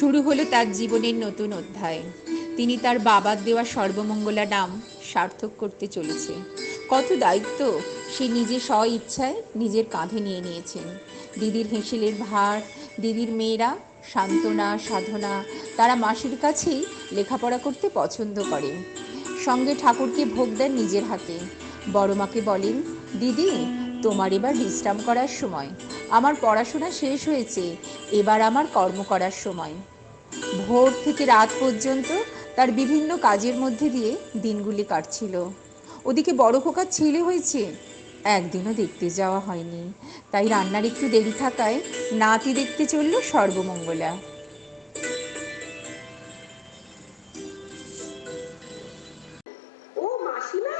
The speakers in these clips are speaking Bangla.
শুরু হলো তার জীবনের নতুন অধ্যায়। তিনি তার বাবার দেওয়া সর্বমঙ্গলা নাম সার্থক করতে চলেছে। কত দায়িত্ব সে নিজে স্ব ইচ্ছায় নিজের কাঁধে নিয়ে নিয়েছেন। দিদির হেঁসেলের ভার, দিদির মেয়েরা সান্ত্বনা, সাধনা, তারা মাসির কাছেই লেখাপড়া করতে পছন্দ করে। সঙ্গে ঠাকুরকে ভোগ দেন নিজের হাতে। বড় মাকে বলেন, দিদি তোমার এবার বিশ্রাম করার সময়, আমার পড়াশোনা শেষ হয়েছে, এবার আমার কর্ম করার সময়। ভোর থেকে রাত পর্যন্ত তার বিভিন্ন কাজের মধ্যে দিয়ে দিনগুলি কাটছিল। ওদিকে বড় খোকার ছেলে হয়েছে, একদিনও দেখতে যাওয়া হয়নি। তাই রান্নার একটু দেরি থাকায় নাতি দেখতে চলল সর্বমঙ্গলা। ও মাসিমা,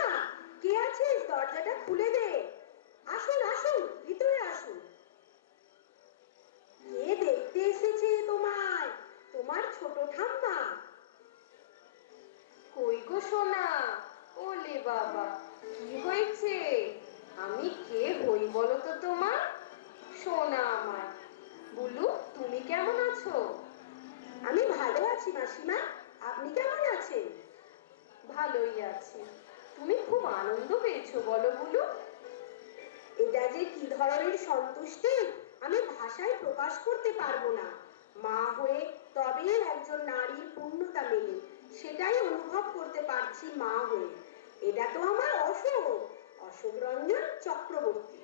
কে আছিস? দরজাটা খুলে দে। আসুন আসুন, ভিতরে আসুন। কে দেখতে এসেছে তোমায়? তোমার ছোট ঠাম্মা। কই গো সোনা? ওলে বাবা, কি হয়েছে? আমি কে হই বলো তো তোমার? সোনা আমার বুলু, তুমি কেমন আছো? আমি ভালো আছি মাসিমা, আপনি কেমন আছেন? ভালোই আছি। তুমি খুব আনন্দ পেয়েছো বলো বুলু? এটা যে কি ধরনের সন্তুষ্টি আমি ভাষায় প্রকাশ করতে পারবো না। মা হয়ে তবে একজন নারীর পূর্ণতা মেলে, সেটাই অনুভব করতে পারছি মা হয়ে। এটা তো আমার অশোক, অশোক রঞ্জন চক্রবর্তী।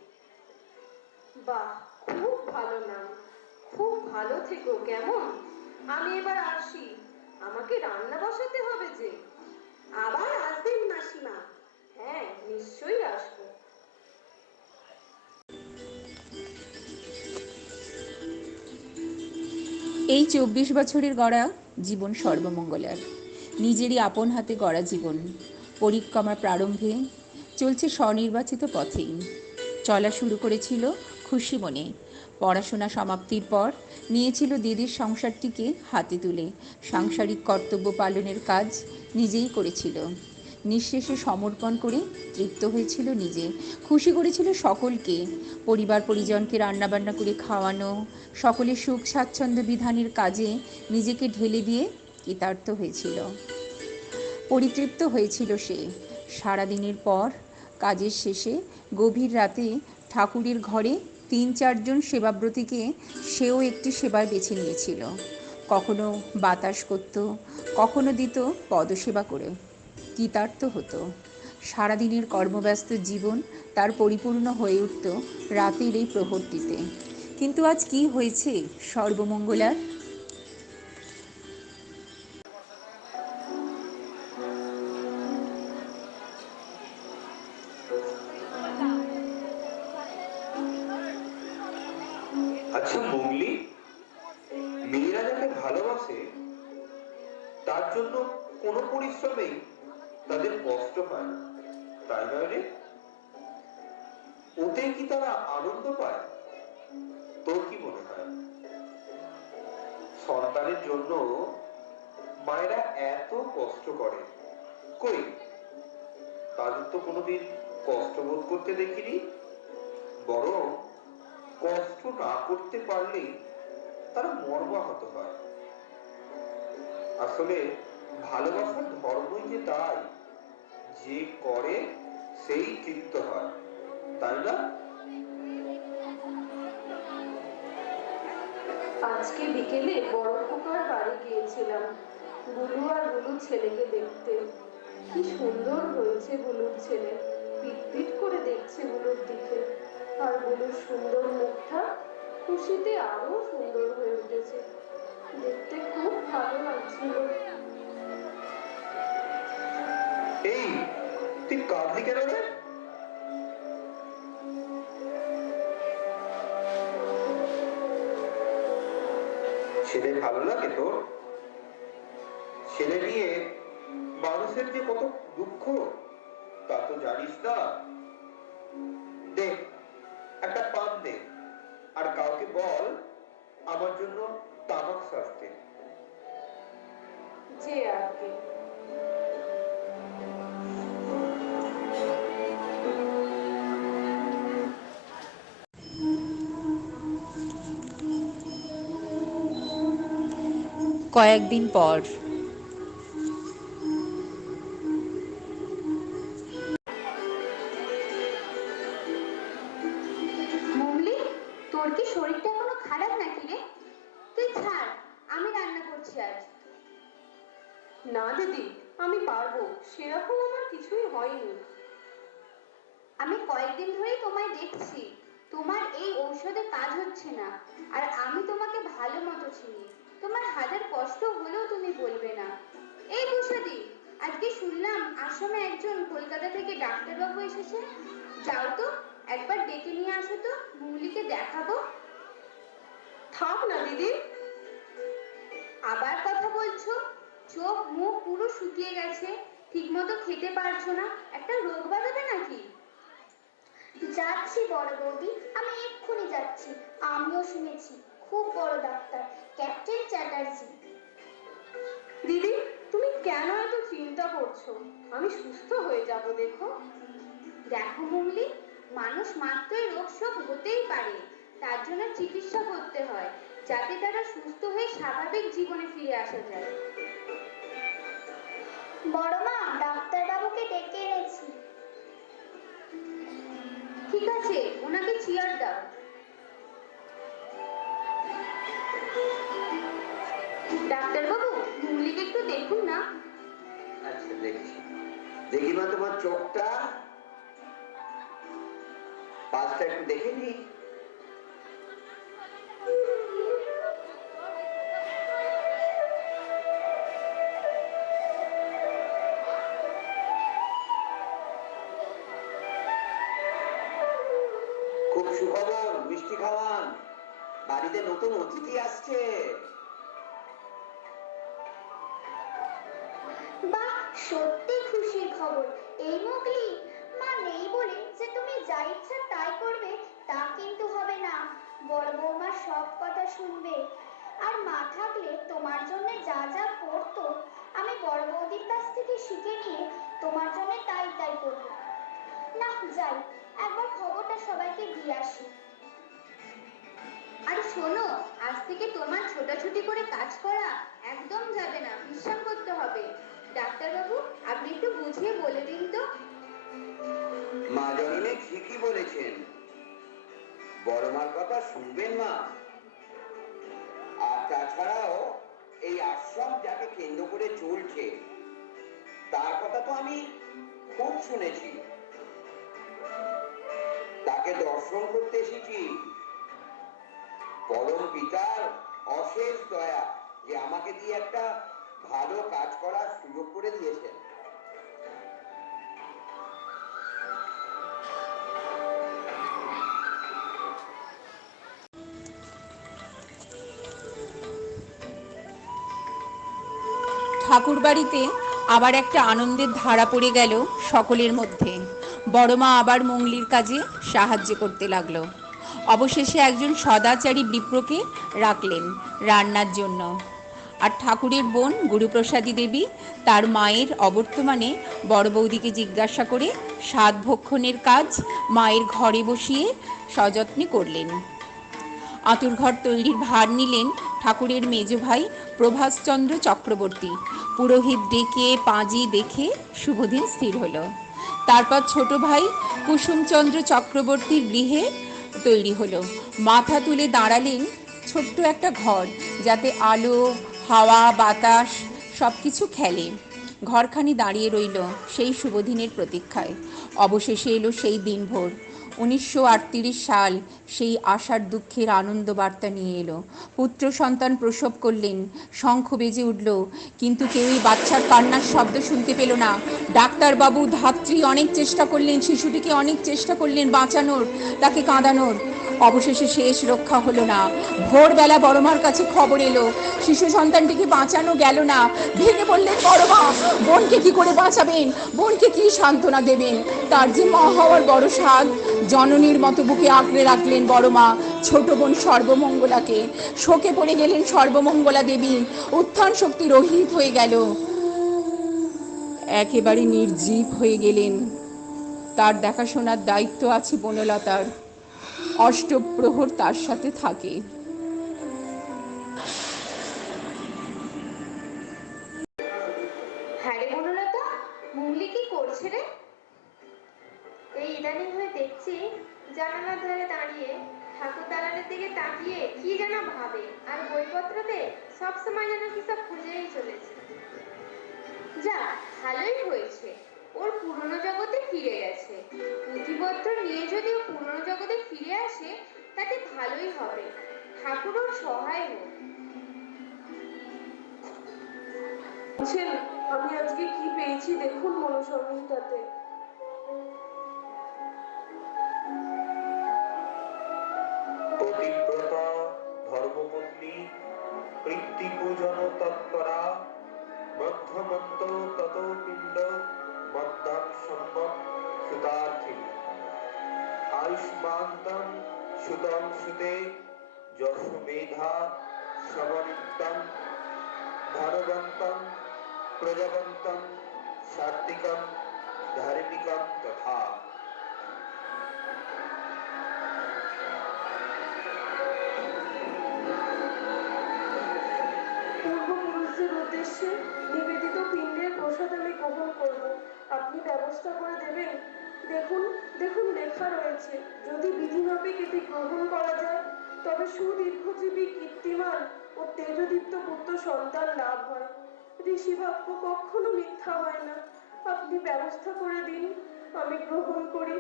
বাহ, খুব ভালো নাম। খুব ভালো থেকো কেমন? আমি এবার আসি, আমাকে রান্না বসাতে হবে যে। আবার আসবেন মাসিমা? হ্যাঁ, নিশ্চয়ই আসবো। এই 24 বছরের গড়া জীবন সর্বমঙ্গলার, নিজেরই আপন হাতে গড়া জীবন। পরিক্রমার প্রারম্ভে চলছে স্বনির্বাচিত পথেই। চলা শুরু করেছিল খুশি মনে। পড়াশোনা সমাপ্তির পর নিয়েছিল দিদির সংসারটিকে হাতে তুলে। সাংসারিক কর্তব্য পালনের কাজ নিজেই করেছিল। নিঃশেষে সমর্পণ করে তৃপ্ত হয়েছিল নিজে, খুশি করেছিল সকলকে। পরিবার পরিজনকে রান্নাবান্না করে খাওয়ানো, সকলের সুখ স্বাচ্ছন্দ্য বিধানের কাজে নিজেকে ঢেলে দিয়ে কৃতার্থ হয়েছিল। পরিতৃপ্ত হয়েছিল সে। সারাদিনের পর কাজের শেষে গভীর রাতে ঠাকুরের ঘরে 3-4 জন সেবাব্রতীকে সেও একটি সেবায় বেছে নিয়েছিল। কখনো বাতাস করত, কখনো দিত পদসেবা করে। কৃতার্থ হতো। সারাদিনের কর্মব্যস্ত জীবন তার পরিপূর্ণ হয়ে উঠত রাতের এই প্রহরটিতে। কিন্তু আজ কি হয়েছে সর্বমঙ্গলার? আচ্ছা মুগলি, মেয়েরা যাকে ভালোবাসে তার জন্য কোনো পরিশ্রমেই তাদের কষ্ট হয় না, তাই নয় রে? ওতে কি তারা আনন্দ পায়? তোর কি মনে হয়? সন্তানের জন্য মায়েরা এত কষ্ট করে, কই তাদের তো কোনোদিন কষ্ট বোধ করতে দেখিনি। বরং কষ্ট না করতে পারলেই তারা মর্মাহত হয়। আসলে ভালোবাসার ধর্মই যে তাই, যে করে সেই তৃপ্ত হয়, তাই না? আজকে বিকেলে বড় খোকার বাড়ি গিয়েছিলাম বুলু আর বুলুর ছেলেকে দেখতে। কি সুন্দর হয়েছে বুলুর ছেলে, পিট পিট করে দেখছে বুলুর দিকে। আর বুলুর সুন্দর মুখটা খুশিতে আরো সুন্দর হয়ে উঠেছে। দেখতে খুব ভালো লাগছিল। এই, তুই কাঁদলি কেন রে? ছেলে ভালো লাগে তোর? ছেলে নিয়ে মানুষের যে কত দুঃখ তা তো জানিস না। দে, একটা পান দে, আর কাউকে বল আমার জন্য তামাক সাজতে। যে আর কি। কয়েকদিন পর। মুমলি, তোর কি শরীরটা এখনো খারাপ নাকি রে? তুই ছাড়, আমি রান্না করছি আজ। না দিদি, আমি পারবো, সেরকম আমার কিছুই হয়নি। আমি কয়েকদিন ধরেই তোমায় দেখছি, তোমার এই ঔষধে কাজ হচ্ছে না। আর আমি তোমাকে ভালো মতো চিনি, তোমার হাজার কষ্ট হলেও তুমি বলবে না। এই বুসাদি, আজকে শুনলাম আশ্রমে একজন কলকাতা থেকে ডাক্তারবাবু এসেছে। যাও তো, একবার ডেকে নিয়ে আসো তো, মুমলিকে দেখাবো। থাক না দিদি। আবার কথা বলছো? চোখ মুখ পুরো শুকিয়ে গেছে, ঠিক মতো খেতে পারছো না, একটা রোগ বাঁধাবে নাকি? যাচ্ছি বড় বৌদি, আমি এক্ষুনি যাচ্ছি। আমিও শুনেছি খুব বড় ডাক্তার, ক্যাপ্টেন চ্যাটার্জি। দিদি, তুমি কেন এত চিন্তা করছো? আমি সুস্থ হয়ে যাব, দেখো। দেখো মুমলি, মানুষ মাত্রই রোগ শোক হতেই পারে, তার জন্য চিকিৎসা করতে হয়, যাতে তারা সুস্থ হয়ে স্বাভাবিক জীবনে ফিরে আসা যায়। বড় মা, ডাক্তারবাবুকে ডেকে এনেছি। ঠিক আছে, ওনাকে চেয়ার দাও। ডাক্তারবাবু, মুমলিকে একটু দেখুন না। আচ্ছা, দেখছি। দেখি মা তোমার চোখটা, পাঁচটা একটু দেখে নি। খুব সুখবর, মিষ্টি খাওয়ান, বাড়িতে নতুন অতিথি আসছে। বাহ, সত্যি খুশির খবর। এই মুগলি, মা নেই বলে যে তুমি যা ইচ্ছা তাই করবে তা কিন্তু হবে না। বড় বৌমা সব কথা শুনবে। আর মা থাকলে তোমার জন্য যা যা করতো আমি বড় বৌদির কাছ থেকে শিখে নিয়ে তোমার জন্য তাই তাই করবো। না, যাই, একবার খবরটা সবাইকে দিয়ে আসি। আর শোনো, আজ থেকে তোমার ছোটাছুটি করে কাজ করা একদম যাবে না, বিশ্রাম করতে হবে। ডাক্তারবাবু, আপনি একটু বুঝিয়ে বলে দিন তো। মা জননী ঠিকই বলেছেন, বড় মার কথা শুনবেন মা। আর তাছাড়াও এই আশ্রম যাকে কেন্দ্র করে চলছে তার কথা তো আমি খুব শুনেছি, তাকে দর্শন করতে এসেছি। পরম পিতার অশেষ দয়া যে আমাকে দিয়ে একটা ভালো কাজ করার সুযোগ করে দিয়েছেন। ঠাকুরবাড়িতে আবার একটা আনন্দের ধারা পড়ে গেল সকলের মধ্যে। বড়মা আবার মঙ্গলির কাজে সাহায্য করতে লাগলো। অবশেষে একজন সদাচারী বিপ্রকে রাখলেন রান্নার জন্য। আর ঠাকুরের বোন গুরুপ্রসাদী দেবী তার মায়ের অবর্তমানে বড় বৌদিকে জিজ্ঞাসা করে স্বাদ ভক্ষণের কাজ মায়ের ঘরে বসিয়ে সযত্নে করলেন। আঁতুড়ঘর তৈরির ভার নিলেন ঠাকুরের মেজ ভাই প্রভাসচন্দ্র চক্রবর্তী। পুরোহিত ডেকে পাঁজি দেখে শুভদিন স্থির হলো। তারপর ছোট ভাই কুসুমচন্দ্র চক্রবর্তীর গৃহে তৈরি হলো। মাথা তুলে দাঁড়ালেন ছোট্ট একটা ঘর, যাতে আলো হাওয়া বাতাস সব কিছু খেলে। ঘরখানি দাঁড়িয়ে রইল সেই শুভদিনের প্রতীক্ষায়। অবশেষে এলো সেই দিনভর। 1938 সাল, সেই আশার দুঃখের আনন্দ বার্তা নিয়ে এলো। পুত্র সন্তান প্রসব করলেন, শঙ্খ বেজে উঠল, কিন্তু কেউই বাচ্চার কান্নার শব্দ শুনতে পেল না। ডাক্তারবাবু ধাত্রী অনেক চেষ্টা করলেন, শিশুটিকে অনেক চেষ্টা করলেন বাঁচানোর, তাকে কাঁদানোর। অবশেষে শেষ রক্ষা হলো না। ভোরবেলা বড়মার কাছে খবর এলো শিশু সন্তানটিকে বাঁচানো গেল না। ভেঙে পড়লেন বড়মা। বোনকে কি করে বাঁচাবেন, বোনকে কি সান্ত্বনা দেবেন? তার যে মা হওয়ার বড় স্বাদ, জননীর মতো বুকে আঁকড়ে রাখলেন বড়মা ছোট বোন সর্বমঙ্গলাকে। শোকে পড়ে গেলেন সর্বমঙ্গলা দেবী। উত্থান শক্তি রহিত হয়ে গেল, একেবারে নির্জীব হয়ে গেলেন। তার দেখাশোনার দায়িত্ব আছে বনলতার। অষ্টপ্রহর তার সাথে থাকে। ঠাকুর দালানের দিকে তাকিয়ে কি যেন ভাবে, আর বইপত্রতে সবসময় যেন কি সব খুঁজেই চলেছে। যা, ভালোই হয়েছে, ওর পুরনো জগতে ফিরে গেছে। পুঁথিপত্র নিয়ে যদি ও পুরনো জগতে ফিরে আসে তাতে ভালোই হবে, ঠাকুর ওর সহায় হোক। আমি আজকে কি পেয়েছি দেখুন মনসংহিতাতে। পতিব্রতা ধর্মপত্নী প্রীতি পূজন তৎপরা মধ্যমন্ত তত পিণ্ড মদ্যাং সম্যক সুতার্থিনী আয়ুষ্মান্তং সুতং সুতে যশোমেধা সমন্বিতং ধনবন্তং প্রজাবন্তং সাত্বিকং ধার্মিকং তথা। পূর্বপুরুষদের উদ্দেশ্যে নিবেদিত পিণ্ডের প্রসাদ আমি গ্রহণ করব, আপনি ব্যবস্থা করে দেবেন। দেখুন দেখুন লেখা রয়েছে, যদি বিধিমাফিক এটি গ্রহণ করা যায় তবে সুদীর্ঘজীবী কীর্তিমান ও তেজদীপ্ত পুত্র সন্তান লাভ হয়। ঋষি বাক্য কখনো মিথ্যা হয় না, আপনি ব্যবস্থা করে দিন, আমি গ্রহণ করি।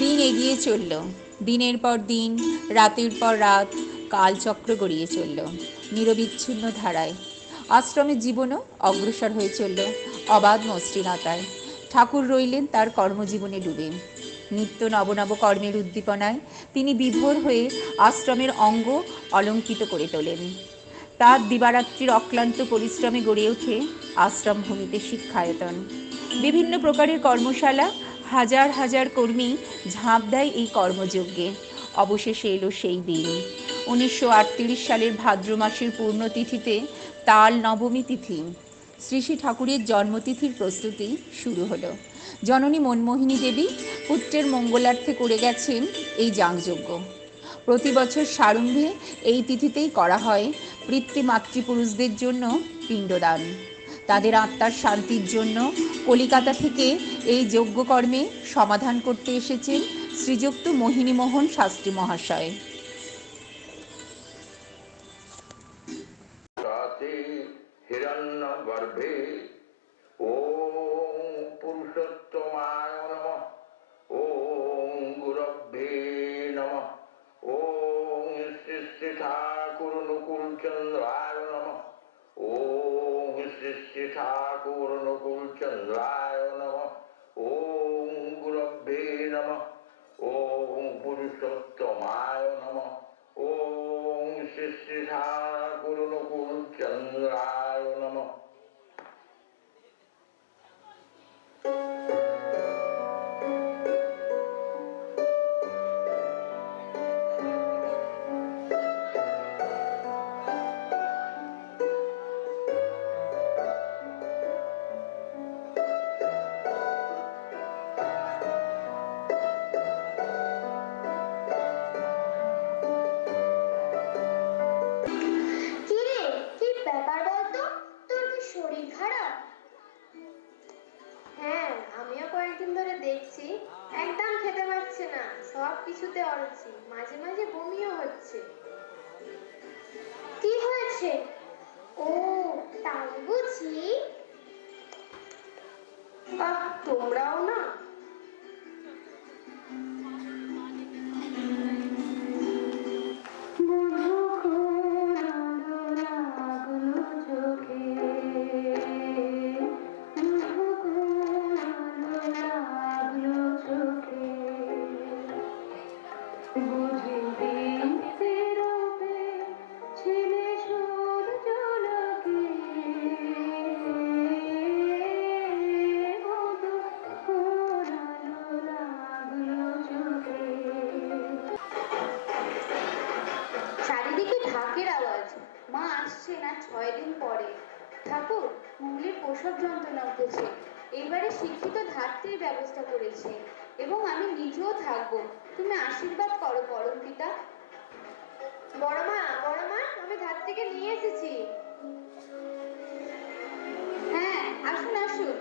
দিন এগিয়ে চলল, দিনের পর দিন, রাতের পর রাত, কালচক্র গড়িয়ে চলল নিরবিচ্ছিন্ন ধারায়। আশ্রমের জীবনও অগ্রসর হয়ে চলল অবাধ মসৃণতায়। ঠাকুর রইলেন তার কর্মজীবনে ডুবে। নিত্য নবনব কর্মের উদ্দীপনায় তিনি বিভোর হয়ে আশ্রমের অঙ্গ অলঙ্কিত করে তোলেন। তার দিবারাত্রির অক্লান্ত পরিশ্রমে গড়ে ওঠে আশ্রম ভূমিতে শিক্ষায়তন। বিভিন্ন প্রকারের কর্মশালা, হাজার হাজার কর্মী ঝাঁপ দেয় এই কর্মযজ্ঞে। অবশেষে এলো সেই দিন। 1938 সালের ভাদ্র মাসের পূর্ণতিথিতে, তাল নবমী তিথি, শ্রী শ্রী ঠাকুরের জন্মতিথির প্রস্তুতি শুরু হলো। জননী মনমোহিনী দেবী পুত্রের মঙ্গলার্থে করে গেছেন এই যাগযজ্ঞ। প্রতি বছর সাড়ম্বরে এই তিথিতেই করা হয় পিতৃমাতৃপুরুষদের জন্য পিণ্ডদান। তাদের আত্মার শান্তির জন্য কলিকাতা থেকে এই যজ্ঞকর্মে সমাধান করতে এসেছেন শ্রীযুক্ত মোহিনীমোহন শাস্ত্রী মহাশয়। হিরণ্যগর্ভে ওম পুরুষোত্তমায় নমঃ, ওম গুরভ্যে নমঃ, ওম শ্রী শ্রী ঠাকুর অনুকূল চন্দ্রায় নমঃ, ওম শ্রী শ্রী ঠাকুর অনুকূল চন্দ্রায় নমঃ, ওম গুরভ্যে নমঃ, ওম পুরুষোত্তমায় নমঃ, ওম শ্রী শ্রী ঠাকুর অনুকূল চন্দ্রায় নমঃ। কিরে, কি ব্যাপার বলতো, তোর কি শরীর খারাপ? হ্যাঁ, আমিও কয়েকদিন ধরে দেখছি একদম খেতে পাচ্ছে না, সব কিছুতে অরুচি, মাঝে মাঝে বমিও হচ্ছে। কি হয়েছে? ও, তাই বুঝি। তোমরাও না। চারিদিকে ঢাকের আওয়াজ, মা আসছে না 6 দিন পরে। ঠাকুর, মুঙ্গলির প্রসব যন্ত্রণা উঠেছে, এবারে শিক্ষিত ধাত্রীর ব্যবস্থা করেছে, এবং আমি নিজেও থাকবো, তুমি আসো আশীর্বাদ করো পরম পিতা। বড় মা, আমি ঘাট থেকে নিয়ে এসেছি। হ্যাঁ, আসুন আসুন।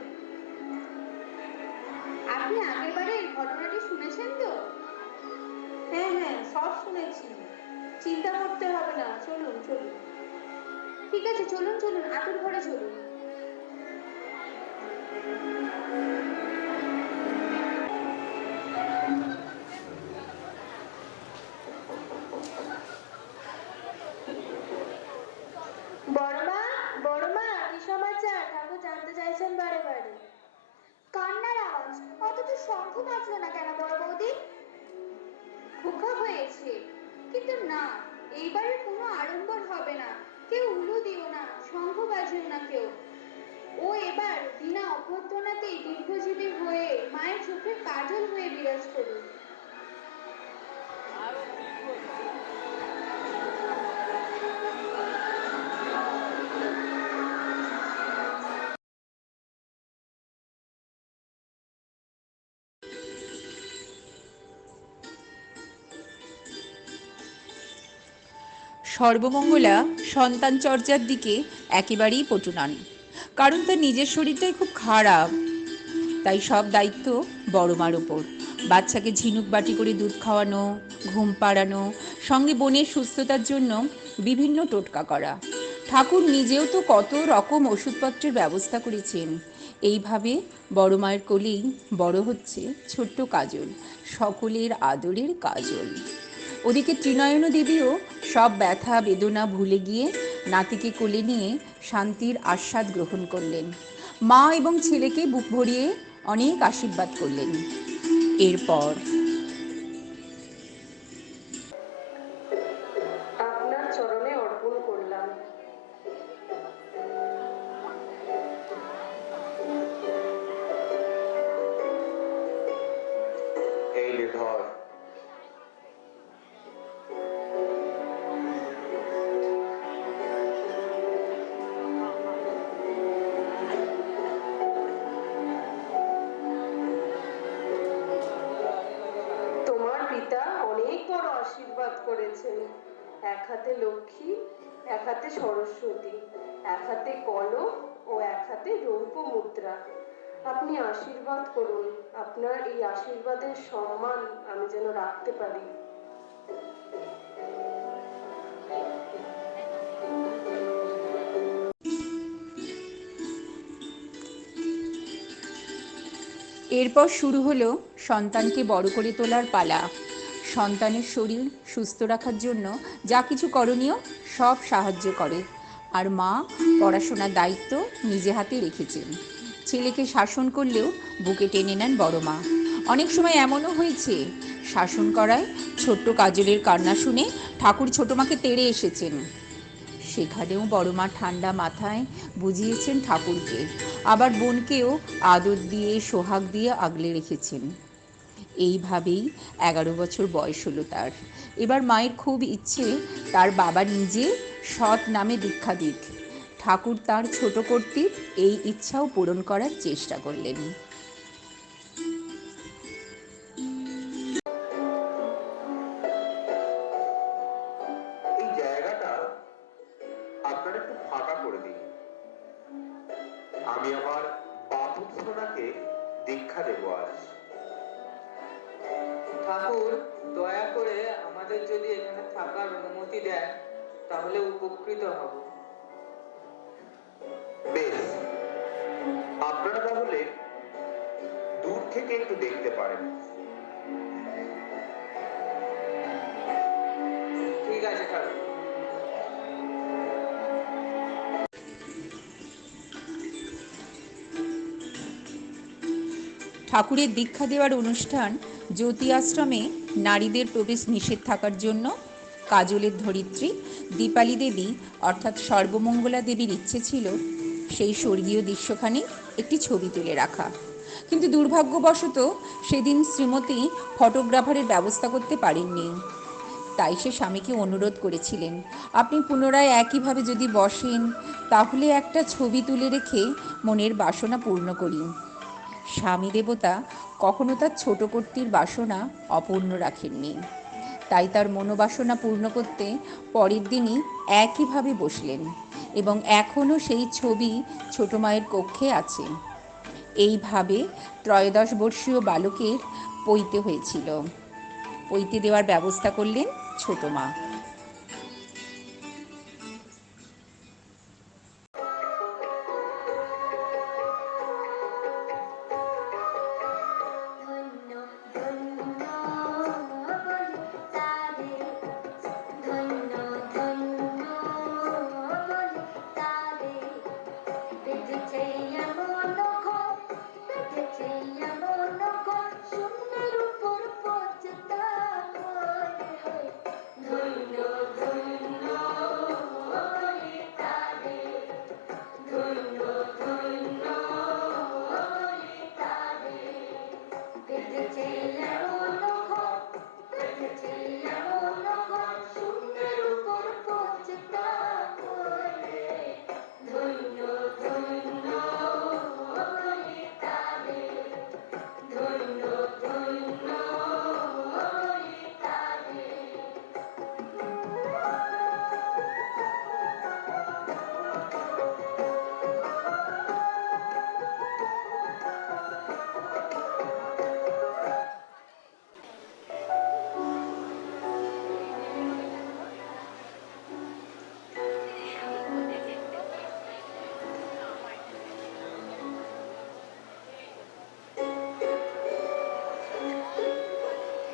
আপনি আগের বারের ঘটনাটি শুনেছেন তো? হ্যাঁ হ্যাঁ, সব শুনেছি, চিন্তা করতে হবে না, চলুন চলুন। ঠিক আছে, চলুন চলুন, আতুর ঘরে চলুন। বড় মা, কি সমাচার? ঠাকুর জানতে চাইছেন বারে বারে। কান্নার আওয়াজ, অথচ শঙ্খ বাজলো না কেন বড় বৌদি? খোকা হয়েছে, কিন্তু না, এইবারে কোনো আড়ম্বর হবে না। কেউ উলু দিও না, শঙ্খ বাজিও না কেউ। ও এবার বিনা অভ্যর্থনাতেই দীর্ঘজীবী হয়ে মায়ের চোখের কাজল হয়ে বিরাজ করুন। সর্বমঙ্গলা সন্তান চর্চার দিকে একেবারেই পটু নন, কারণ তার নিজের শরীরটাই খুব খারাপ। তাই সব দায়িত্ব বড় মার ওপর। বাচ্চাকে ঝিনুক বাটি করে দুধ খাওয়ানো, ঘুম পাড়ানো, সঙ্গে বোনের সুস্থতার জন্য বিভিন্ন টোটকা করা। ঠাকুর নিজেও তো কত রকম ওষুধপত্রের ব্যবস্থা করেছেন। এইভাবে বড় মায়ের কোলেই বড় হচ্ছে ছোট্ট কাজল, সকলের আদরের কাজল। ওদিকে ত্রিনয়না দেবীও সব ব্যথা বেদনা ভুলে গিয়ে নাতিকে কোলে নিয়ে শান্তির আস্বাদ গ্রহণ করলেন। মা এবং ছেলেকে বুক ভরিয়ে অনেক আশীর্বাদ করলেন। এরপর আপনার চরণে অর্পণ করলাম। এই লে ধর। তোমার পিতা অনেক বড় আশীর্বাদ করেছেন। এক হাতে লক্ষ্মী, এক হাতে সরস্বতী, এক হাতে কলম ও এক হাতে রৌপ্য মুদ্রা। আপনি আশীর্বাদ করুন, আপনার এই আশীর্বাদের সম্মান আমি যেন রাখতে পারি। এরপর শুরু হলো সন্তানকে বড় করে তোলার পালা। সন্তানের শরীর সুস্থ রাখার জন্য যা কিছু করণীয় সব সাহায্য করে, আর মা পড়াশোনার দায়িত্ব নিজে হাতে রেখেছেন। ছেলেকে শাসন করলেও বুকে টেনে নেন বড় মা। অনেক সময় এমনও হয়েছে, শাসন করায় ছোট্ট কাজলের কান্না শুনে ঠাকুর ছোটো মাকে তেড়ে এসেছেন। সেখানেও বড় মা ঠান্ডা মাথায় বুঝিয়েছেন ঠাকুরকে, আবার বোনকেও আদর দিয়ে সোহাগ দিয়ে আগলে রেখেছেন। এইভাবেই 11 বছর বয়স হলো তার। এবার মায়ের খুব ইচ্ছে তার বাবা নিজে সৎ নামে দীক্ষা দিক। ঠাকুর তার ছোট কর্তৃক এই ইচ্ছাও পূরণ করার চেষ্টা করলেন। এই জায়গাটা আপনারা একটু ফাঁকা করে দিন। আমি আমার বাপু সোনাকে দীক্ষা দেব আজ। ঠাকুর, দয়া করে আমাদের যদি এখানে থাকার অনুমতি দেন তাহলে উপকৃত হব। বেশ, আপনারা তাহলে দূর থেকে একটু দেখতে পারেন। ঠিক আছে ঠাকুর। ঠাকুরের দীক্ষা দেওয়ার অনুষ্ঠান জ্যোতি আশ্রমে নারীদের প্রবেশ নিষেধ থাকার জন্য কাজলের ধরিত্রী দীপালি দেবী অর্থাৎ সর্বমঙ্গলা দেবীর ইচ্ছে ছিল সেই স্বর্গীয় দৃশ্যখানি একটি ছবি তুলে রাখা। কিন্তু দুর্ভাগ্যবশত সেদিন শ্রীমতী ফটোগ্রাফারের ব্যবস্থা করতে পারেননি। তাই সে স্বামীকে অনুরোধ করেছিলেন, আপনি পুনরায় একইভাবে যদি বসেন তাহলে একটা ছবি তুলে রেখে মনের বাসনা পূর্ণ করি। স্বামী দেবতা কখনো তার ছোট কর্তির বাসনা অপূর্ণ রাখেননি, তাই তার মনোবাসনা পূর্ণ করতে পরের দিনই একইভাবে বসলেন এবং এখনও সেই ছবি ছোট মায়ের কক্ষে আছে। এইভাবে 13 বর্ষীয় বালকের পৈতে হয়েছিল। পৈতে দেওয়ার ব্যবস্থা করলেন ছোট মা।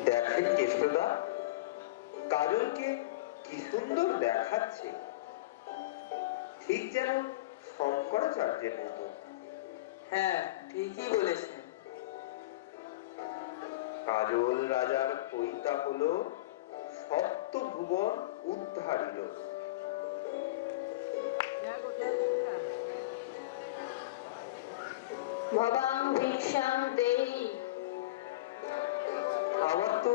দেখেন কেষ্টদা, কাজলকে কি সুন্দর দেখাচ্ছে, ঠিক যেন শঙ্করাচার্যের মতো। হ্যাঁ, ঠিকই বলেছেন। কাজল রাজার পৈতা হলো সপ্ত ভুবন উদ্ধারিল। ভবাং ভিক্ষাং দেহি। আমার তো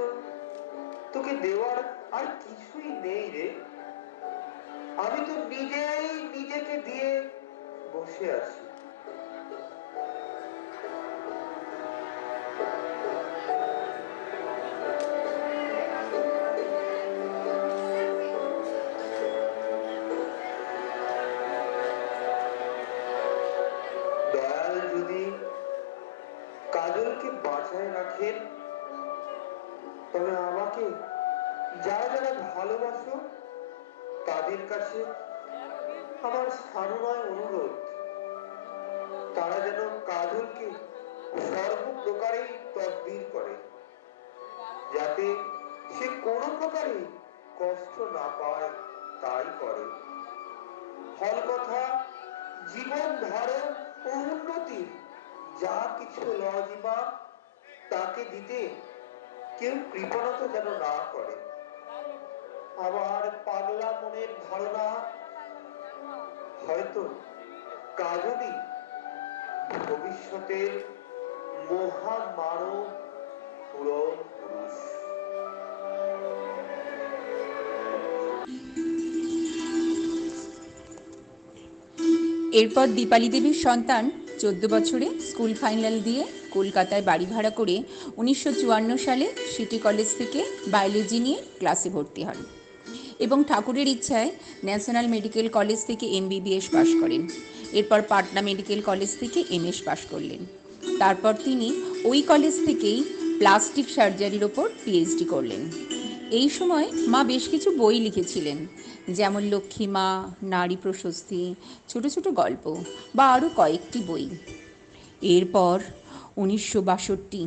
তোকে দেওয়ার আর কিছুই নেই রে। আমি তো নিজেই নিজেকে দিয়ে বসে আছি। দয়াল যদি কাজলকে বাঁচায় রাখেন, তবে আমাকে যারা যারা ভালোবাসো তাদের কাছে আমার সানুনয় অনুরোধ, তারা যেন কাজলকে সর্বপ্রকারে তদবির করে, যাতে সে কোনো প্রকারে কষ্ট না পায়, তাই করে। ফল কথা, জীবন ধারণ ও উন্নতির যা কিছু লজিমা তাকে দিতে কেউ কৃপণতা যেন না করে। আমার পাগলা মনের ধারণা, হয়তো কাজলই ভবিষ্যতের মহামানব পুরন পুরুষ। এরপর দীপালি দেবীর সন্তান 14 বছরে স্কুল ফাইনাল দিয়ে কলকাতায় বাড়ি ভাড়া করে 1954 সালে সিটি কলেজ থেকে বায়োলজি নিয়ে ক্লাসে ভর্তি হন এবং ঠাকুরের ইচ্ছায় ন্যাশনাল মেডিকেল কলেজ থেকে MBBS পাশ করেন। এরপর পাটনা মেডিকেল কলেজ থেকে MS পাশ করলেন। তারপর তিনি ওই কলেজ থেকেই প্লাস্টিক সার্জারির ওপর PhD করলেন। এই সময় মা বেশ কিছু বই লিখেছিলেন, যেমন লক্ষ্মী মা, নারী প্রশস্তি, ছোট ছোট গল্প বা আরও কয়েকটি বই। এরপর 1962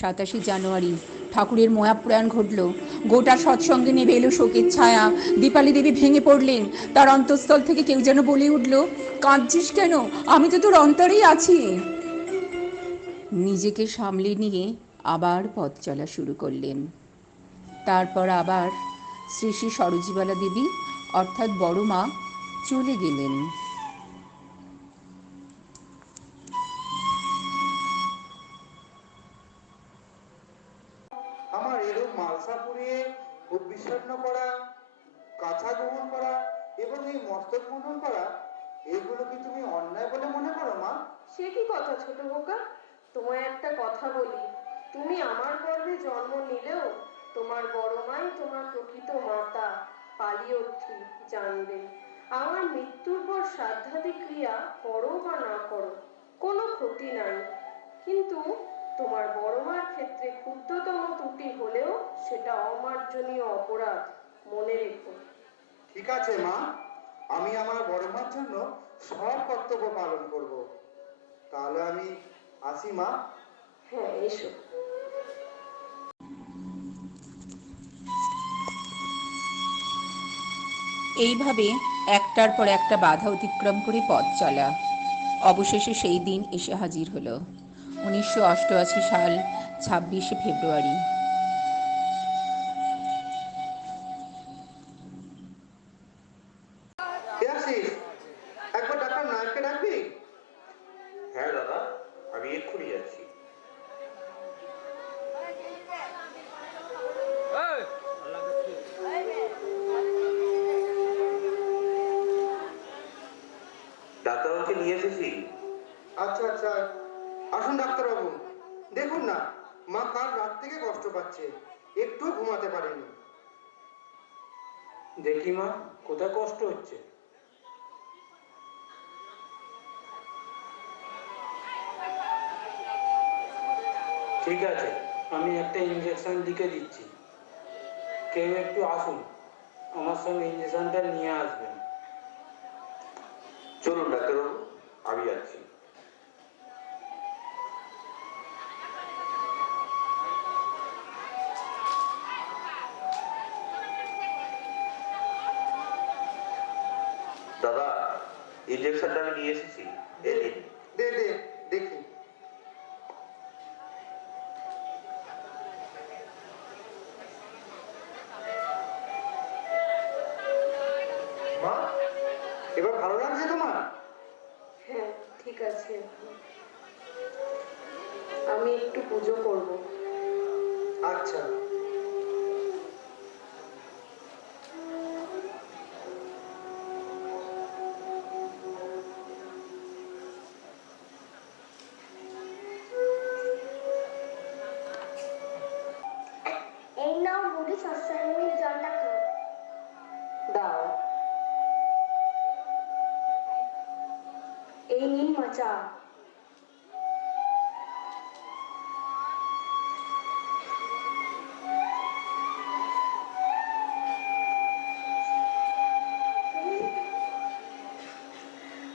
27 জানুয়ারি ঠাকুরের মহাপ্রয়াণ ঘটল। গোটা সৎসঙ্গে নেমে এলো শোকের ছায়া। দীপালি দেবী ভেঙে পড়লেন। তার অন্তঃস্থল থেকে কেউ যেন বলে উঠল, কাঁদছিস কেন? আমি তো তোর অন্তরেই আছি। নিজেকে সামলে নিয়ে আবার পথ চলা শুরু করলেন। তারপর আবার শ্রী শ্রী সরোজিবালা দেবী অর্থাৎ বড় মা চলে গেলেন। আমার এরূপ মালসা পুড়িয়ে খুব বিষণ্ণ করা, কাছা গ্রহণ করা এবং এই মস্তক মন্ডন করা, এগুলো কি তুমি অন্যায় বলে মনে করো মা? সে কি কথা ছোট বোকা? তোমায় একটা কথা বলি, তুমি আমার গর্ভে জন্ম নিলেও তোমার বড় মাই তোমার প্রকৃত মাতা পালিয়ত্রী জানবে। আমার মৃত্যুর পর শ্রাদ্ধাদি ক্রিয়া করো বা না করো, কোনো ক্ষতি নাই, কিন্তু তোমার বড় মার ক্ষেত্রে ক্ষুদ্রতম ত্রুটি হলেও সেটা অমার্জনীয় অপরাধ, মনে রেখো। ঠিক আছে মা, আমি আমার বড় মার জন্য সব কর্তব্য পালন করব। তাহলে আমি আসি মা। হ্যাঁ, এসো। এইভাবে একটার পর একটা বাধা অতিক্রম করে পথ চলা অবশেষে সেই দিন এসে হাজির হলো। 1988 সাল 26শে ফেব্রুয়ারি। কে আসিস? একবার ডাক্তার নায়ককে ডাকবি? হ্যাঁ দাদা, আমি এক্ষুনি যাচ্ছি। ডাক্তারবাবুকে নিয়ে এসেছি। আচ্ছা আচ্ছা, আসুন ডাক্তারবাবু। দেখুন না, মা কাল রাত থেকে কষ্ট পাচ্ছে, একটুও ঘুমাতে পারেনি। দেখি মা, কোথায় কষ্ট হচ্ছে? ঠিক আছে, আমি একটা ইঞ্জেকশন লিখে দিচ্ছি। কেউ একটু আসুন, আমার সঙ্গে ইঞ্জেকশনটা নিয়ে আসবেন। চলুন ডাক্তারবাবু, আমি যাচ্ছি। দাদা, ইঞ্জেকশনটা আমি নিয়ে এসেছি। দে দে দে, দেখি। মা, এবার ভালো লাগছে তোমার? হ্যাঁ, ঠিক আছে। আমি একটু পুজো করব। আচ্ছা। এই নাও বুড়ি, সস্যরণীর জলটা খাও। দাও। এই নিন মাচা।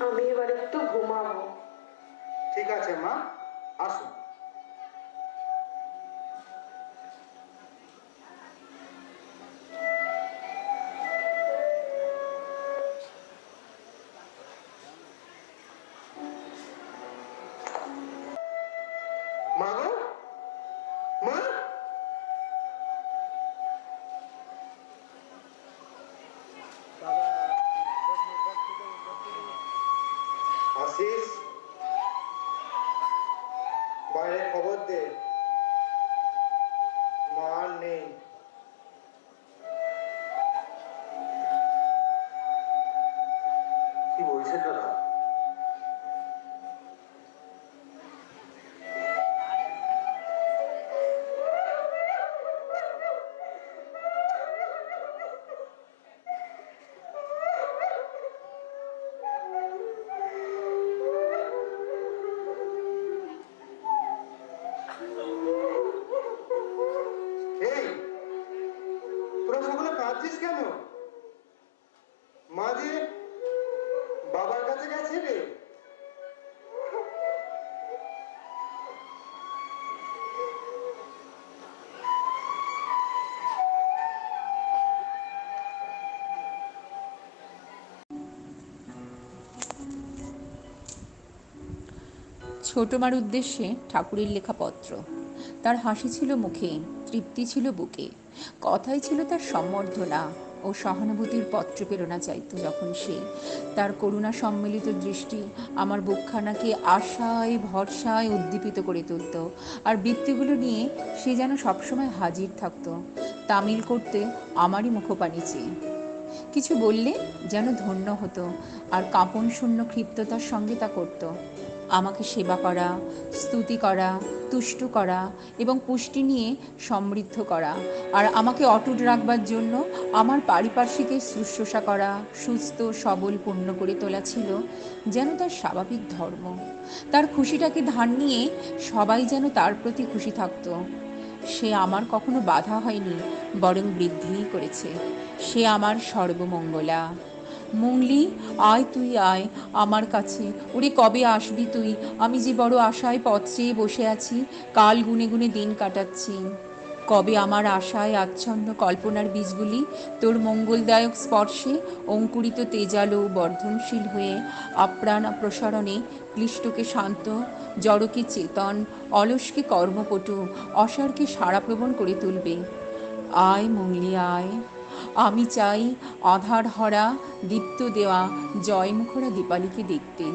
আমি এবার একটু ঘুমাবো। ঠিক আছে মা, আসুন। মা গো, মা। আশিস, বাইরে খবর দে, মা আর নেই। কি বলছেন দাদা? এই, তোরা সকলে কাঁদছিস কেন? মা যে বাবার কাছে গেছে রে। ছোট মার উদ্দেশ্যে ঠাকুরের লেখা পত্র। তার হাসি ছিল মুখে, তৃপ্তি ছিল বুকে, কথাই ছিল তার সম্বর্ধনা ও সহানুভূতির পত্র প্রেরণা চাইত যখন সে। তার করুণা সম্মিলিত দৃষ্টি আমার বুকখানাকে আশায় ভরসায় উদ্দীপিত করে তুলত, আর বৃত্তিগুলো নিয়ে সে যেন সবসময় হাজির থাকতো, তামিল করতে আমারই মুখপানি চেয়ে। কিছু বললে যেন ধন্য হতো, আর কাঁপন শূন্য ক্ষিপ্ততার সঙ্গে তা করত। আমাকে সেবা করা, স্তুতি করা, তুষ্ট করা এবং পুষ্টি নিয়ে সমৃদ্ধ করা, আর আমাকে অটুট রাখবার জন্য আমার পারিপার্শ্বিকের শুশ্রূষা করা, সুস্থ সবল পূর্ণ করে তোলা ছিল যেন তার স্বাভাবিক ধর্ম। তার খুশিটাকে ধার নিয়ে সবাই যেন তার প্রতি খুশি থাকত। সে আমার কখনো বাধা হয়নি, বরং বৃদ্ধিই করেছে। সে আমার সর্বমঙ্গলা। মুংলি, আয় তুই আয় আমার কাছে। ওরে কবে আসবি তুই? আমি যে বড় আশায় পথ চেয়ে বসে আছি, কাল গুনে গুনে দিন কাটাচ্ছি। কবে আমার আশায় আচ্ছন্ন কল্পনার বীজগুলি তোর মঙ্গলদায়ক স্পর্শে অঙ্কুরিত তেজালো বর্ধনশীল হয়ে আপ্রাণ প্রসারণে ক্লিষ্টকে শান্ত, জড়কে চেতন, অলসকে কর্মপটু, অসারকে সাড়াপ্রবণ করে তুলবে। আয় মুংলি আয়। আমি চাই আধার হরা দীপ্ত দেওয়া জয়মুখরা দীপালিকে দেখতে।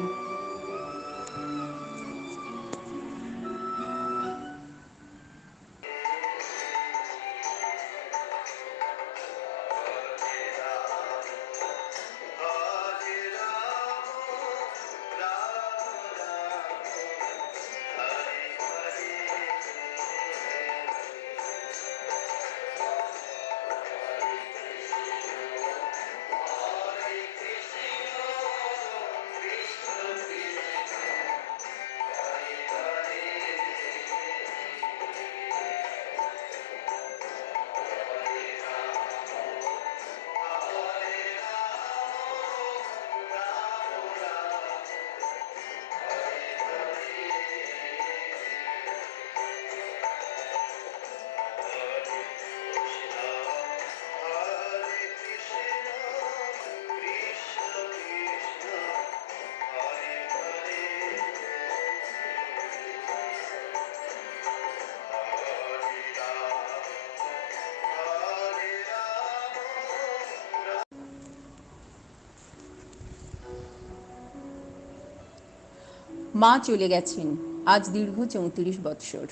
মা চলে গেছেন আজ দীর্ঘ ৩৪ বৎসর।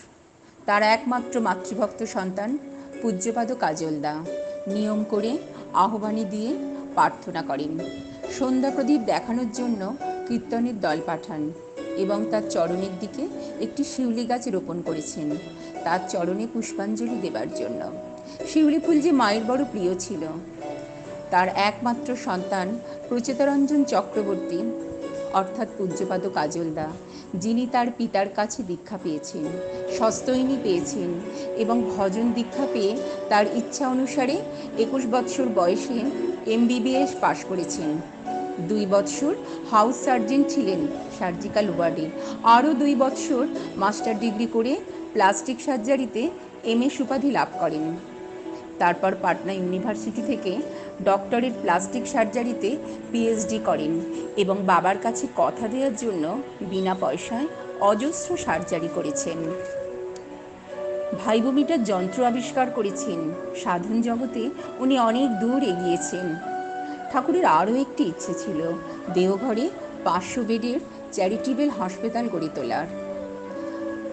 তার একমাত্র মাতৃভক্ত সন্তান পূজ্যপাদ কাজলদা নিয়ম করে আহ্বানী দিয়ে প্রার্থনা করেন, সন্ধ্যা প্রদীপ দেখানোর জন্য কীর্তনের দল পাঠান এবং তার চরণের দিকে একটি শিউলি গাছ রোপণ করেছেন তার চরণে পুষ্পাঞ্জলি দেবার জন্য। শিউলি ফুল যে মায়ের বড় প্রিয় ছিল। তার একমাত্র সন্তান প্রচেতারঞ্জন চক্রবর্তী অর্থাৎ পূজ্যপাদ কাজলদা, যিনি তার পিতার কাছে দীক্ষা পেয়েছেন, সস্তৈনী পেয়েছেন এবং ভজন দীক্ষা পেয়ে তার ইচ্ছা অনুসারে ২১ বৎসর বয়সে MBBS পাশ করেছেন। ২ বৎসর হাউস সার্জেন্ট ছিলেন সার্জিক্যাল ওয়ার্ডে, আরও ২ বৎসর মাস্টার ডিগ্রি করে প্লাস্টিক সার্জারিতে MS উপাধি লাভ করেন। তারপর পাটনা ইউনিভার্সিটি থেকে ডক্টরেট প্লাস্টিক সার্জারিতে PhD করেন এবং বাবার কাছে কথা দেওয়ার জন্য বিনা পয়সায় অজস্র সার্জারি করেছেন। ভাইবোমিটার যন্ত্র আবিষ্কার করেছেন। সাধন জগতে উনি অনেক দূর এগিয়েছেন। ঠাকুরের আরও একটি ইচ্ছে ছিল, দেওঘরে ৫০০ বেডের চ্যারিটেবল হাসপাতাল গড়ে তোলার।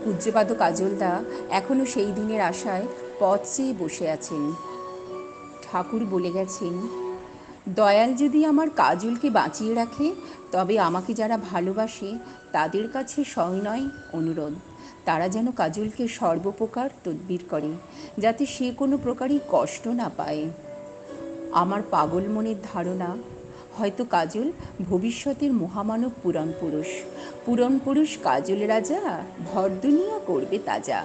পূজ্যপাদ কাজলদা এখনও সেই দিনের আশায় পথ চেয়ে বসে আছেন। ঠাকুর বলে গেছেন, দয়াল যদি আমার কাজলকে বাঁচিয়ে রাখে তবে আমাকে যারা ভালোবাসে তাদের কাছে সবিনয় অনুরোধ, তারা যেন কাজলকে সর্বপ্রকার তদবির করে যাতে সে কোনো প্রকারই কষ্ট না পায়। আমার পাগল মনের ধারণা, হয়তো কাজল ভবিষ্যতের মহামানব পুরন পুরুষ কাজল রাজা ভর দুনিয়া করবে তাজা।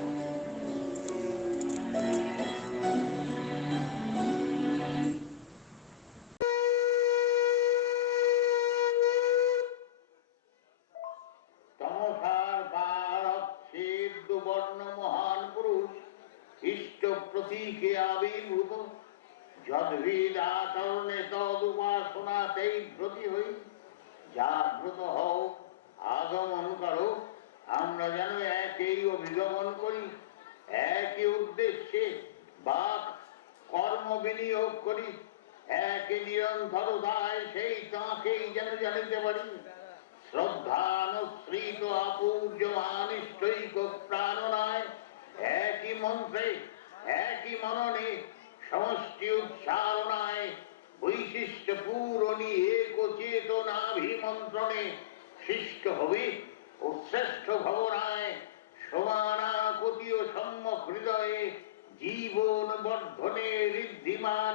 তমসার পার অচ্ছেদ দুবর্ণ মহান পুরুষ ইষ্ট প্রতীকে আবির্ভূত, যদ্ভিদ আচরণে তদুপাসনাতেই ব্রতী হই। জাগ্রত হও, আগমন করো, আমরা যেন একই অভিগমন করি, একই উদ্দেশ্যে বাক কর্ম বিনিয়োগ করি, একই নিরন্তরতায় সেই তাঁকেই যেন জানিতে পারি। শ্রদ্ধানুসৃত অপূর্যমান ইষ্টৈক প্রাণনায় একই মন্ত্রে একই মননে সমষ্টি উচ্চারণায় বৈশিষ্ট্য পূরণী এক চেতনাভিমন্ত্রণে সৃষ্ট হবে ও শ্রেষ্ঠ ভবনায় সমানাকতীয় সম্মুখ হৃদয়ে জীবন বর্ধনে ঋদ্ধিমান